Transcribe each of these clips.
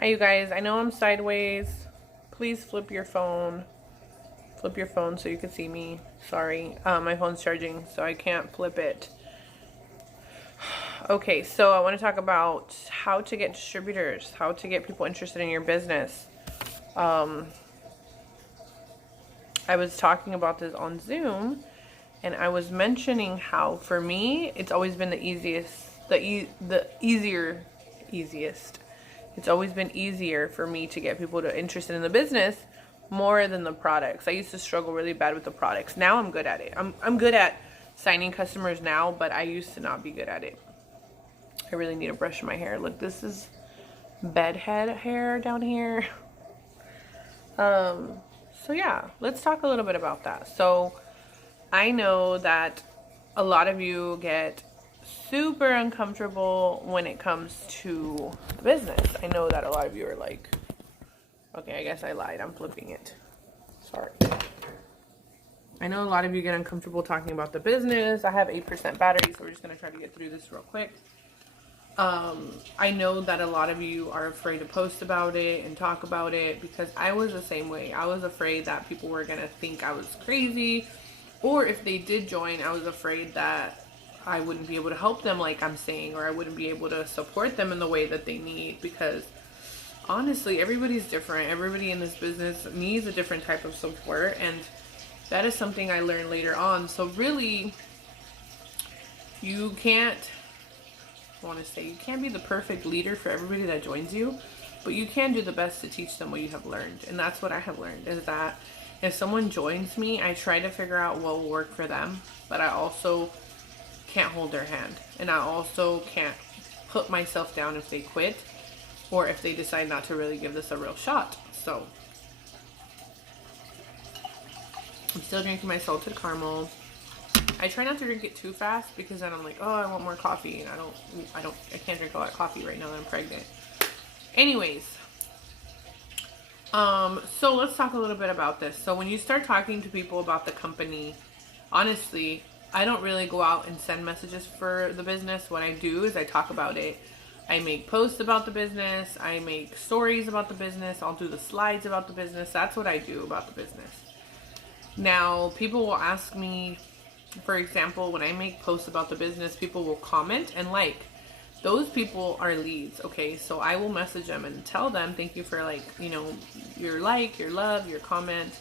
Hi, you guys. I know I'm sideways. Please flip your phone. Flip your phone so you can see me. Sorry. My phone's charging, so I can't flip it. Okay, so I want to talk about how to get distributors, how to get people interested in your business. I was talking about this on Zoom, and I was mentioning how for me it's always been the easiest, easiest. It's always been easier for me to get people to interested in the business more than the products. I used to struggle really bad with the products. Now I'm good at it. I'm good at signing customers now, but I used to not be good at it. I really need to brush my hair. Look, this is bedhead hair down here. So yeah, let's talk a little bit about that. So I know that a lot of you get super uncomfortable when it comes to the business. I know that a lot of you are like, okay, I guess I lied. I'm flipping it. Sorry. I know a lot of you get uncomfortable talking about the business. I have 8% battery, so we're just going to try to get through this real quick. I know that a lot of you are afraid to post about it and talk about it because I was the same way. I was afraid that people were going to think I was crazy, or if they did join, I was afraid that I wouldn't be able to help them like I'm saying, or I wouldn't be able to support them in the way that they need, because honestly, everybody's different. Everybody in this business needs a different type of support, and that is something I learned later on. So really, you can't, I want to say, you can't be the perfect leader for everybody that joins you, but you can do the best to teach them what you have learned. And that's what I have learned, is that if someone joins me, I try to figure out what will work for them, but I also can't hold their hand. And I also can't put myself down if they quit, or if they decide not to really give this a real shot. So I'm still drinking my salted caramel. I try not to drink it too fast because then I'm like, oh, I want more coffee, and I can't drink a lot of coffee right now that I'm pregnant. Anyways, so let's talk a little bit about this. So when you start talking to people about the company, honestly, I don't really go out and send messages for the business. What I do is I talk about it. I make posts about the business. I make stories about the business. I'll do the slides about the business. That's what I do about the business. Now, people will ask me, for example, when I make posts about the business, people will comment and like. Those people are leads, okay? So I will message them and tell them, thank you for your like, your love, your comment.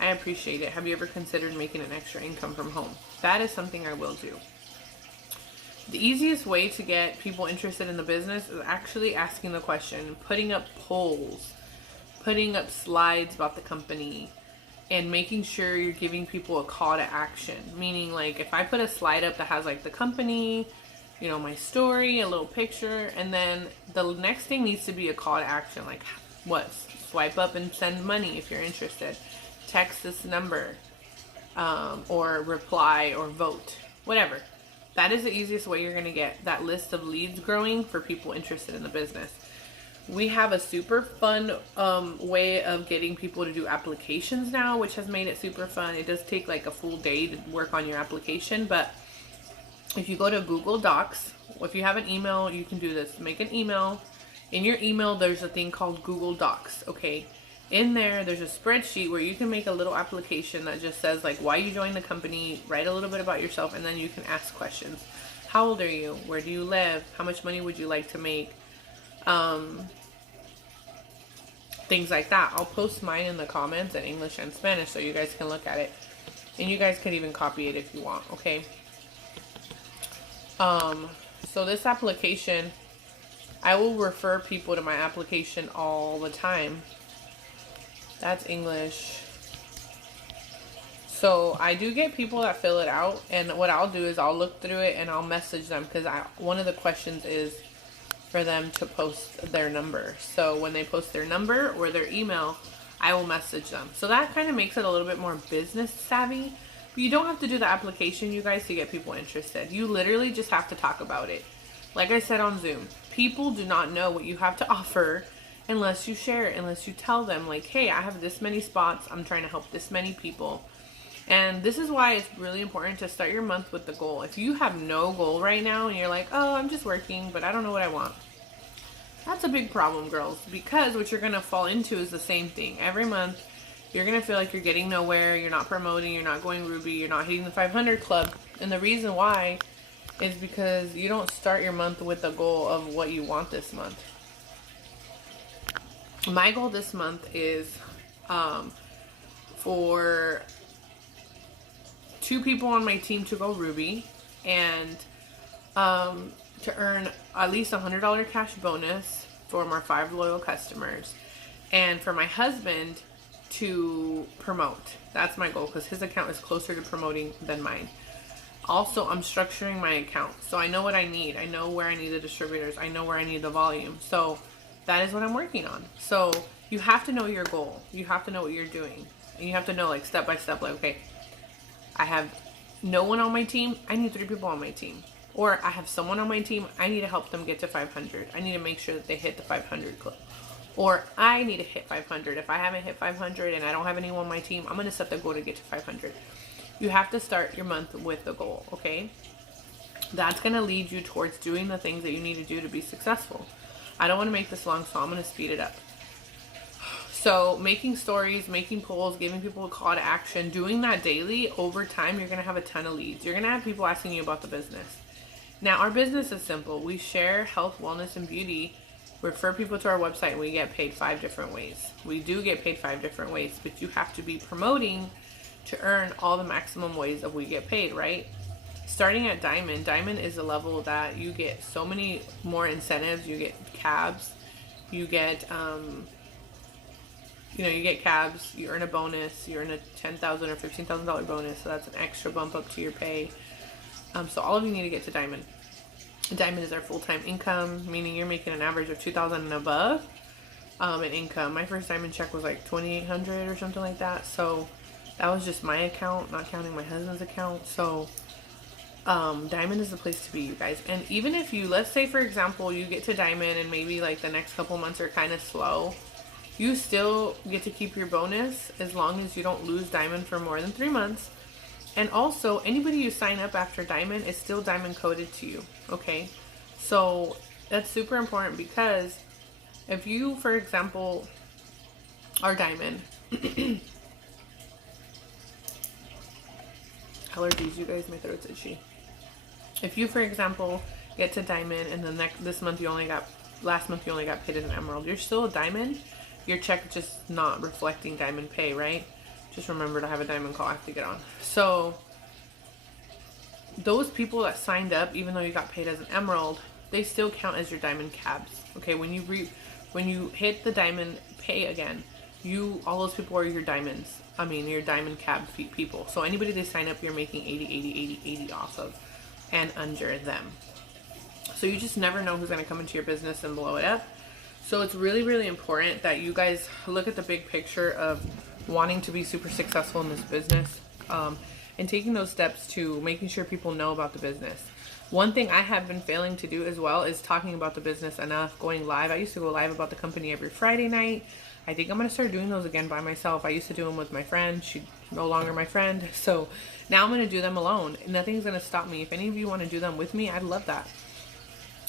I appreciate it. Have you ever considered making an extra income from home? That is something I will do. The easiest way to get people interested in the business is actually asking the question, putting up polls, putting up slides about the company, and making sure you're giving people a call to action. Meaning, like, if I put a slide up that has like the company, my story, a little picture, and then the next thing needs to be a call to action. Like, what? Swipe up and send money if you're interested. Text this number, or reply or vote, whatever. That is the easiest way you're going to get that list of leads growing for people interested in the business. We have a super fun way of getting people to do applications now, which has made it super fun. It does take like a full day to work on your application, but if you go to Google Docs, if you have an email, you can do this. Make an email. In your email, there's a thing called Google Docs, okay? In there's a spreadsheet where you can make a little application that just says like why you joined the company, write a little bit about yourself, and then you can ask questions. How old are you? Where do you live? How much money would you like to make? Things like that. I'll post mine in the comments in English and Spanish so you guys can look at it. And you guys can even copy it if you want, okay? So this application, I will refer people to my application all the time. That's English. So I do get people that fill it out, and what I'll do is I'll look through it and I'll message them, because one of the questions is for them to post their number. So when they post their number or their email, I will message them. So that kind of makes it a little bit more business savvy. But you don't have to do the application, you guys, to get people interested. You literally just have to talk about it. Like I said on Zoom, people do not know what you have to offer unless you share it, unless you tell them like, hey, I have this many spots, I'm trying to help this many people. And this is why it's really important to start your month with the goal. If you have no goal right now and you're like, oh, I'm just working, but I don't know what I want, That's a big problem, girls, because what you're going to fall into is the same thing. Every month, you're going to feel like you're getting nowhere, you're not promoting, you're not going Ruby, you're not hitting the 500 club. And the reason why is because you don't start your month with the goal of what you want this month. My goal this month is for 2 people on my team to go Ruby, and to earn at least $100 cash bonus for my 5 loyal customers, and for my husband to promote. That's my goal, because his account is closer to promoting than mine. Also, I'm structuring my account, so I know what I need. I know where I need the distributors. I know where I need the volume. So that is what I'm working on. So you have to know your goal. You have to know what you're doing. And you have to know, like, step by step, like, okay, I have no one on my team. I need 3 people on my team. Or I have someone on my team. I need to help them get to 500. I need to make sure that they hit the 500 club. Or I need to hit 500. If I haven't hit 500 and I don't have anyone on my team, I'm going to set the goal to get to 500. You have to start your month with the goal, okay? That's going to lead you towards doing the things that you need to do to be successful. I don't want to make this long, so I'm going to speed it up. So making stories, making polls, giving people a call to action, doing that daily, over time, you're going to have a ton of leads. You're going to have people asking you about the business. Now, our business is simple. We share health, wellness, and beauty, refer people to our website, and we get paid 5 different ways. We do get paid 5 different ways, but you have to be promoting to earn all the maximum ways that we get paid, right? Starting at Diamond, Diamond is a level that you get so many more incentives. You get cabs, you get, you get cabs, you earn a bonus, you earn a $10,000 or $15,000 bonus, so that's an extra bump up to your pay. So all of you need to get to Diamond. Diamond is our full-time income, meaning you're making an average of $2,000 and above in income. My first Diamond check was like $2,800 or something like that, so that was just my account, not counting my husband's account. So Diamond is the place to be, you guys. And even if you, let's say for example, you get to Diamond and maybe like the next couple months are kind of slow, you still get to keep your bonus as long as you don't lose Diamond for more than 3 months. And also, anybody you sign up after Diamond is still Diamond coded to you, okay? So that's super important, because if you, for example, are Diamond, allergies, you guys, my throat's itchy. If you, for example, get to Diamond and last month you only got paid as an Emerald, you're still a Diamond. Your check just not reflecting Diamond pay, right? Just remember to have a Diamond call I have to get on. So those people that signed up, even though you got paid as an Emerald, they still count as your Diamond cabs. Okay, when you hit the Diamond pay again, all those people are your diamonds. I mean, your Diamond cab people. So anybody they sign up, you're making 80 off of and under them. So you just never know who's going to come into your business and blow it up. So it's really, really important that you guys look at the big picture of wanting to be super successful in this business, and taking those steps to making sure people know about the business. One thing I have been failing to do as well is talking about the business enough, going live. I used to go live about the company every Friday night. I think I'm going to start doing those again by myself. I used to do them with my friend. She's no longer my friend. So now I'm going to do them alone. Nothing's going to stop me. If any of you want to do them with me, I'd love that.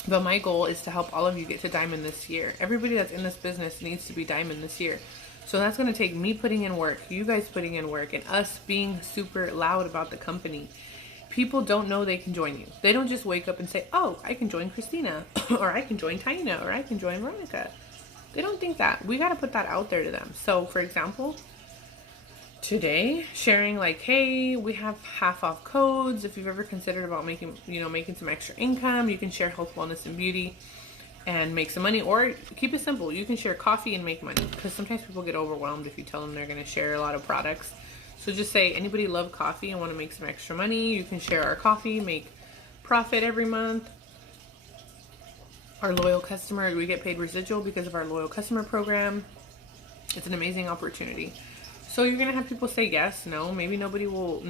But my goal is to help all of you get to Diamond this year. Everybody that's in this business needs to be Diamond this year. So that's going to take me putting in work, you guys putting in work, and us being super loud about the company. People don't know they can join you. They don't just wake up and say, oh, I can join Christina, or I can join Taina, or I can join Veronica. They don't think that. We got to put that out there to them. So, for example, today, sharing like, hey, we have half off codes. If you've ever considered about making some extra income, you can share health, wellness, and beauty and make some money, or keep it simple. You can share coffee and make money, because sometimes people get overwhelmed if you tell them they're going to share a lot of products. So just say, anybody love coffee and want to make some extra money, you can share our coffee, make profit every month. Our loyal customer, we get paid residual because of our loyal customer program. It's an amazing opportunity. So you're going to have people say yes, no, maybe nobody will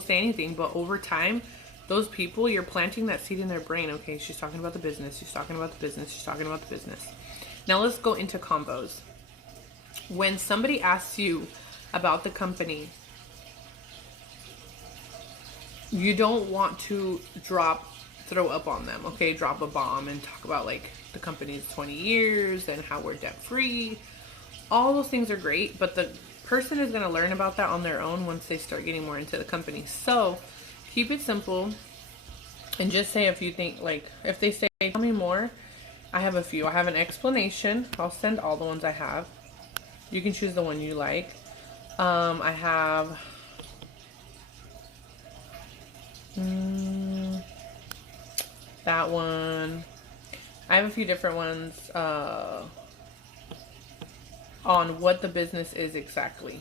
say anything, but over time, those people, you're planting that seed in their brain. Okay, she's talking about the business. She's talking about the business. She's talking about the business. Now let's go into combos. When somebody asks you about the company, you don't want to drop throw up on them, okay? Drop a bomb and talk about like the company's 20 years and how we're debt free. All those things are great, but the person is going to learn about that on their own once they start getting more into the company. So keep it simple and just say a few things. Like if they say, tell me more, I have a few. I have an explanation. I'll send all the ones I have. You can choose the one you like. I have that one. I have a few different ones on what the business is exactly.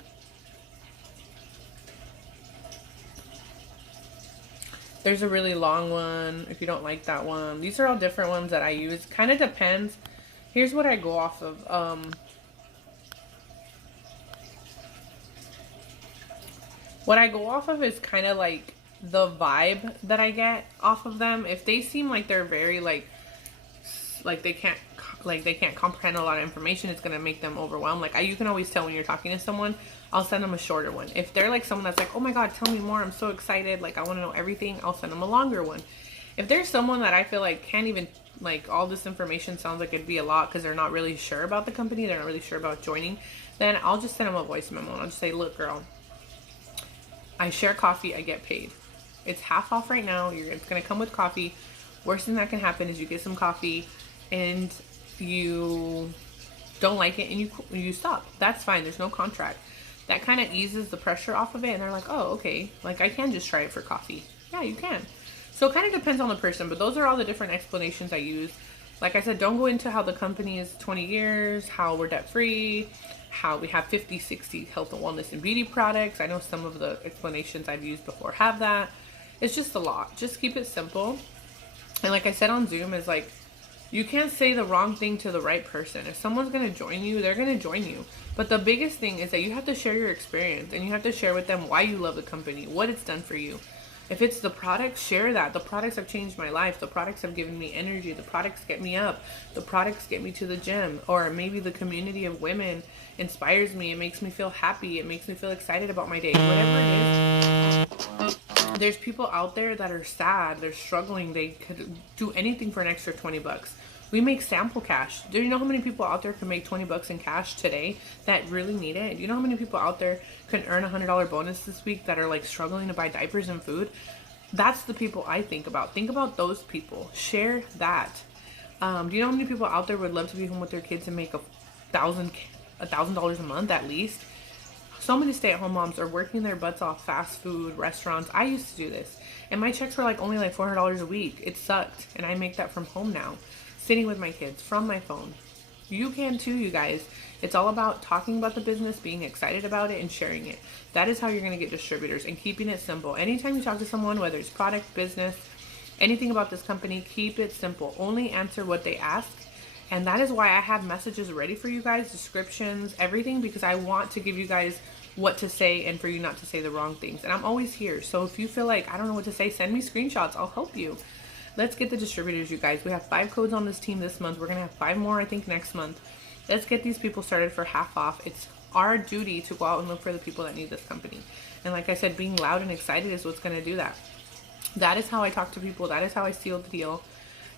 There's a really long one if you don't like that one. These are all different ones that I use. Kind of depends. Here's what I go off of. What I go off of is kind of like the vibe that I get off of them. If they seem like they're very like they can't comprehend a lot of information, it's gonna make them overwhelmed. Like you can always tell when you're talking to someone. I'll send them a shorter one. If they're like someone that's like, oh my god, tell me more, I'm so excited, like I want to know everything, I'll send them a longer one. If there's someone that I feel like can't even, like all this information sounds like it'd be a lot because they're not really sure about the company, they're not really sure about joining, then I'll just send them a voice memo and I'll just say, look girl, I share coffee, I get paid. It's half off right now. It's gonna come with coffee. Worst thing that can happen is you get some coffee and you don't like it and you stop. That's fine. There's no contract. That kind of eases the pressure off of it, and they're like, oh, okay, like I can just try it for coffee. Yeah, you can. So it kind of depends on the person, but those are all the different explanations I use. Like I said, don't go into how the company is 20 years, how we're debt free, how we have 50, 60 health and wellness and beauty products. I know some of the explanations I've used before have that. It's just a lot. Just keep it simple. And like I said on Zoom, is like, you can't say the wrong thing to the right person. If someone's going to join you, they're going to join you. But the biggest thing is that you have to share your experience and you have to share with them why you love the company, what it's done for you. If it's the products, share that. The products have changed my life. The products have given me energy. The products get me up. The products get me to the gym. Or maybe the community of women inspires me. It makes me feel happy. It makes me feel excited about my day. Whatever it is. There's people out there that are sad. They're struggling. They could do anything for an extra 20 bucks. We make sample cash. Do you know how many people out there can make 20 bucks in cash today that really need it? Do you know how many people out there can earn a $100 bonus this week that are like struggling to buy diapers and food? That's the people I think about. Think about those people. Share that. Do you know how many people out there would love to be home with their kids and make $1,000 a month at least? So many stay-at-home moms are working their butts off, fast food, restaurants. I used to do this. And my checks were like only like $400 a week. It sucked. And I make that from home now. Sitting with my kids from my phone. You can too, you guys. It's all about talking about the business, being excited about it, and sharing it. That is how you're going to get distributors, and keeping it simple. Anytime you talk to someone, whether it's product, business, anything about this company, keep it simple. Only answer what they ask. And that is why I have messages ready for you guys, descriptions, everything, because I want to give you guys what to say and for you not to say the wrong things. And I'm always here. So if you feel like I don't know what to say, send me screenshots. I'll help you. Let's get the distributors, you guys. We have 5 codes on this team this month. We're going to have 5 more, I think, next month. Let's get these people started for half off. It's our duty to go out and look for the people that need this company. And like I said, being loud and excited is what's going to do that. That is how I talk to people. That is how I seal the deal.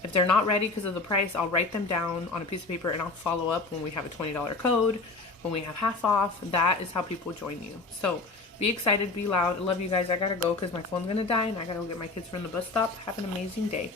If they're not ready because of the price, I'll write them down on a piece of paper and I'll follow up when we have a $20 code, when we have half off. That is how people join you. So be excited, be loud. I love you guys. I gotta go because my phone's gonna die and I gotta go get my kids from the bus stop. Have an amazing day.